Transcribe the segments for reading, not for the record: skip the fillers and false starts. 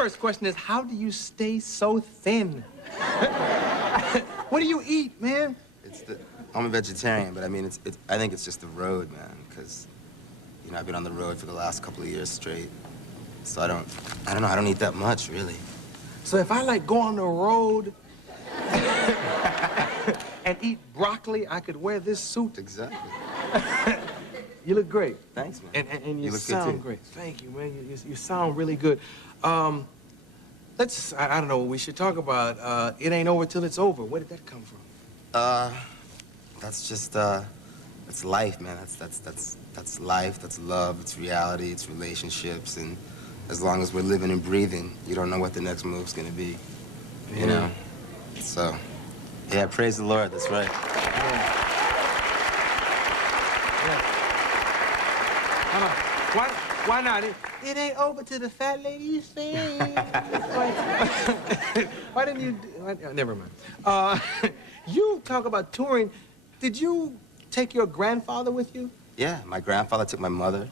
first question is, how do you stay so thin? What do you eat, man? I'm a vegetarian, but I mean, I think it's just the road, man, because, you know, I've been on the road for the last couple of years straight. So I don't know, I don't eat that much, really. So if I, like, go on the road and eat broccoli, I could wear this suit? Exactly. You look great. Thanks, man. And you look sound good too. great. Thank you, man. You sound really good. I don't know, we should talk about It Ain't Over Till It's Over. Where did that come from? That's just, it's life, man. That's life, that's love, it's reality, it's relationships, and as long as we're living and breathing, you don't know what the next move's gonna be, you know? So, yeah, praise the Lord, that's right. Why not? It ain't over till the fat lady sings. Why didn't you... never mind. You talk about touring. Did you take your grandfather with you? Yeah, my grandfather took my mother,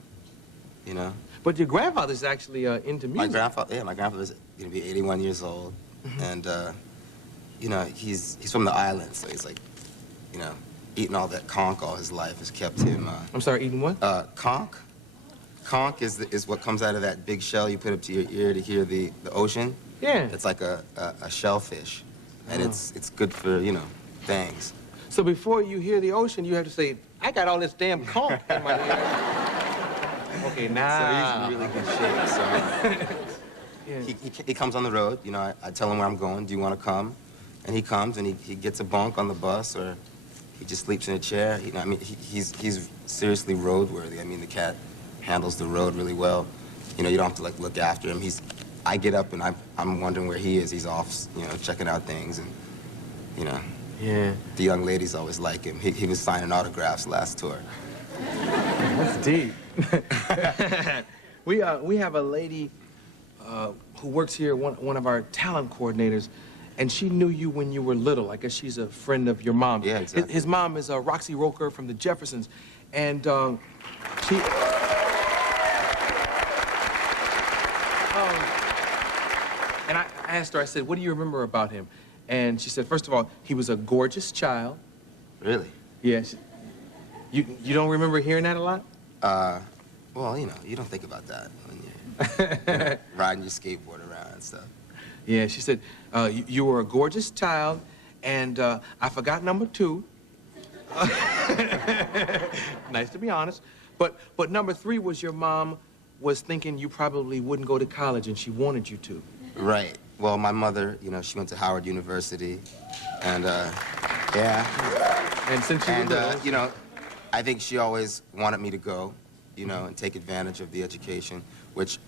you know? But your grandfather's actually into music. My grandfather's gonna be 81 years old. And, you know, he's from the island, so he's like, you know, eating all that conch all his life has kept him, I'm sorry, eating what? Conch. Conch is what comes out of that big shell you put up to your ear to hear the ocean. Yeah. It's like a shellfish. And it's good for, you know, things. So before you hear the ocean, you have to say, I got all this damn conch in my ear. Okay, now. So he's in really good shape, so. He comes on the road, you know, I tell him where I'm going, do you want to come? And he comes and he gets a bunk on the bus, or he just sleeps in a chair. You know, I mean, he's seriously roadworthy. I mean, the cat handles the road really well. You know, you don't have to, like, look after him. I get up and I'm wondering where he is. He's off, you know, checking out things, and, you know. Yeah. The young ladies always like him. He was signing autographs last tour. That's deep. We have a lady who works here, one of our talent coordinators, and she knew you when you were little. I guess she's a friend of your mom. Yeah, exactly. His mom is Roxy Roker from the Jeffersons, and she... and I asked her, I said, what do you remember about him? And she said, first of all, he was a gorgeous child. Really? Yes. You don't remember hearing that a lot? Well, you know, you don't think about that when you're riding your skateboard around and stuff. Yeah, she said, you were a gorgeous child, and I forgot number 2. Nice to be honest. But number 3 was your mom was thinking you probably wouldn't go to college, and she wanted you to. Right. Well, my mother, you know, she went to Howard University, and, yeah. And since you were you know, I think she always wanted me to go, you know, and take advantage of the education, which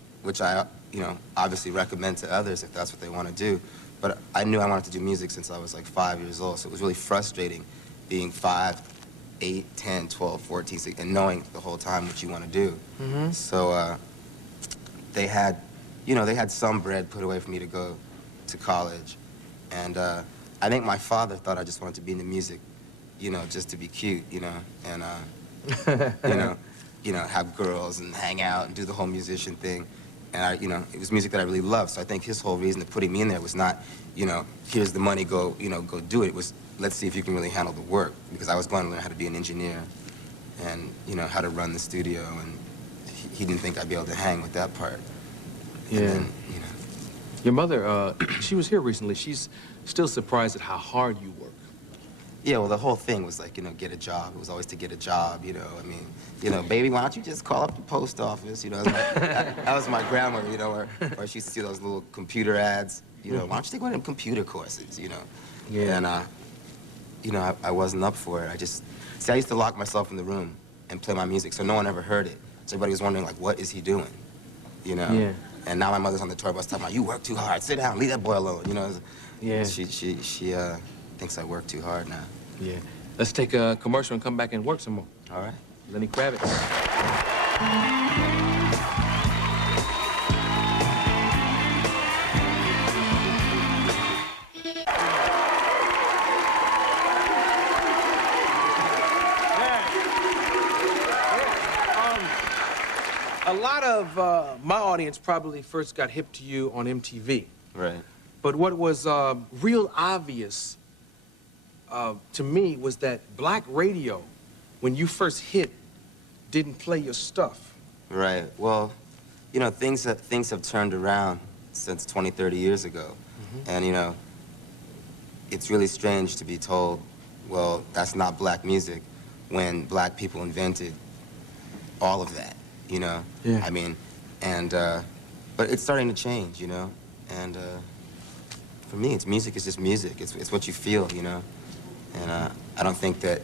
I, you know, obviously recommend to others if that's what they want to do. But I knew I wanted to do music since I was like 5 years old, so it was really frustrating being 5, 8, 10, 12, 14, 16, and knowing the whole time what you want to do. So they had, you know, they had some bread put away for me to go to college. And I think my father thought I just wanted to be in the music, you know, just to be cute, you know, and, you know, have girls and hang out and do the whole musician thing. And, you know, it was music that I really loved. So I think his whole reason of putting me in there was not, you know, here's the money, go, you know, go do it. It was, let's see if you can really handle the work. Because I was going to learn how to be an engineer and, you know, how to run the studio. And he didn't think I'd be able to hang with that part. Yeah. And then, you know. Your mother, she was here recently. She's still surprised at how hard you work. Yeah, well, the whole thing was like, you know, get a job. It was always to get a job, you know. I mean, you know, baby, why don't you just call up the post office? You know, that was my grandmother, you know, or she used to see those little computer ads. You know, why don't you take one of them computer courses, you know? Yeah. And, you know, I wasn't up for it. I used to lock myself in the room and play my music so no one ever heard it. So everybody was wondering, like, what is he doing? You know? Yeah. And now my mother's on the tour bus talking about, you work too hard, sit down, leave that boy alone, you know? Yeah. She thinks I work too hard now. Yeah. Let's take a commercial and come back and work some more. All right. Lenny Kravitz. A lot of of my audience probably first got hip to you on MTV. Right. But what was real obvious to me was that black radio, when you first hit, didn't play your stuff. Right. Well, you know, things have turned around since 20, 30 years ago. And, you know, it's really strange to be told, well, that's not black music, when black people invented all of that, you know? Yeah. I mean, and, but it's starting to change, you know? And for me, music is just music. It's what you feel, you know? And I don't think that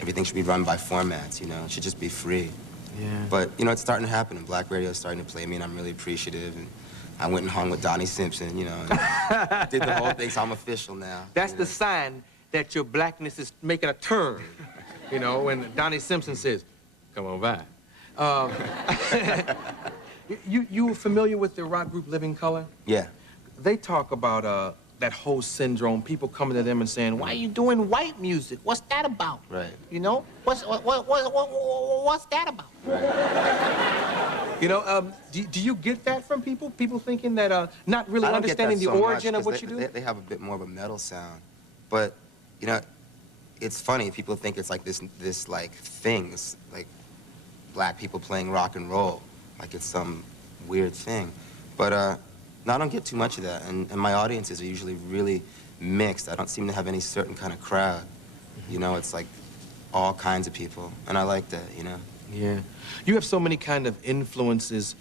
everything should be run by formats, you know? It should just be free. Yeah. But, you know, it's starting to happen, and black radio is starting to play me, and I'm really appreciative. And I went and hung with Donnie Simpson, you know, and did the whole thing, so I'm official now. That's the sign that your blackness is making a turn, you know, when Donnie Simpson says, come on by. You were familiar with the rock group Living Colour? Yeah. They talk about that whole syndrome, people coming to them and saying, why are you doing white music? What's that about? Right. You know? What's that about? Right. You know, do you get that from people? People thinking that, not really understanding the origin of what you do? They have a bit more of a metal sound. But, you know, it's funny. People think it's like this like, thing. It's like black people playing rock and roll. Like it's some weird thing. But, no, I don't get too much of that. And my audiences are usually really mixed. I don't seem to have any certain kind of crowd. You know, it's like all kinds of people. And I like that, you know? Yeah. You have so many kind of influences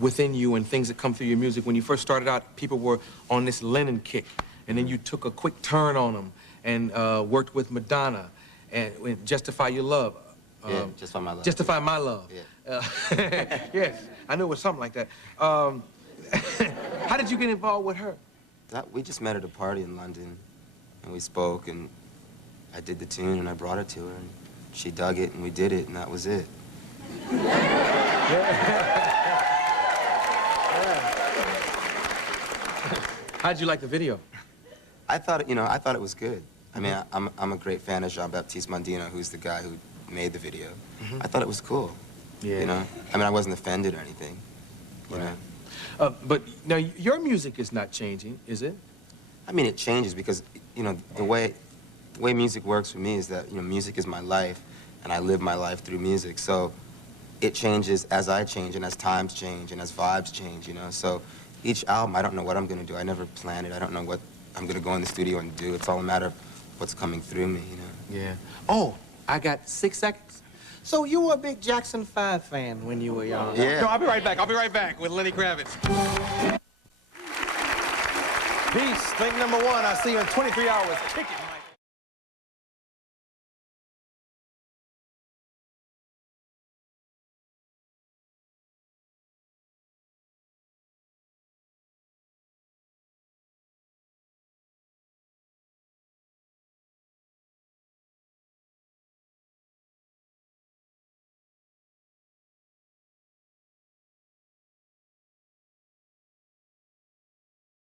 within you and things that come through your music. When you first started out, people were on this Lennon kick, and then you took a quick turn on them and worked with Madonna and Justify Your Love. Yeah, Justify My Love. Justify My Love. Yeah. Yes, I knew it was something like that. How did you get involved with her? We just met at a party in London, and we spoke, and I did the tune, and I brought it to her, and she dug it, and we did it, and that was it. How'd you like the video? I thought it was good. I mean, I'm a great fan of Jean-Baptiste Mondino, who's the guy who made the video. I thought it was cool. Yeah. You know? I mean, I wasn't offended or anything, you know? But now, your music is not changing, is it? I mean, it changes because, you know, the way music works for me is that, you know, music is my life, and I live my life through music. So it changes as I change, and as times change, and as vibes change, you know? So each album, I don't know what I'm going to do. I never plan it. I don't know what I'm going to go in the studio and do. It's all a matter of what's coming through me, you know? Yeah. Oh, I got 6 seconds. So you were a big Jackson 5 fan when you were young? Yeah. No, I'll be right back. I'll be right back with Lenny Kravitz. Peace. Thing number 1. I'll see you in 23 hours. Kick it.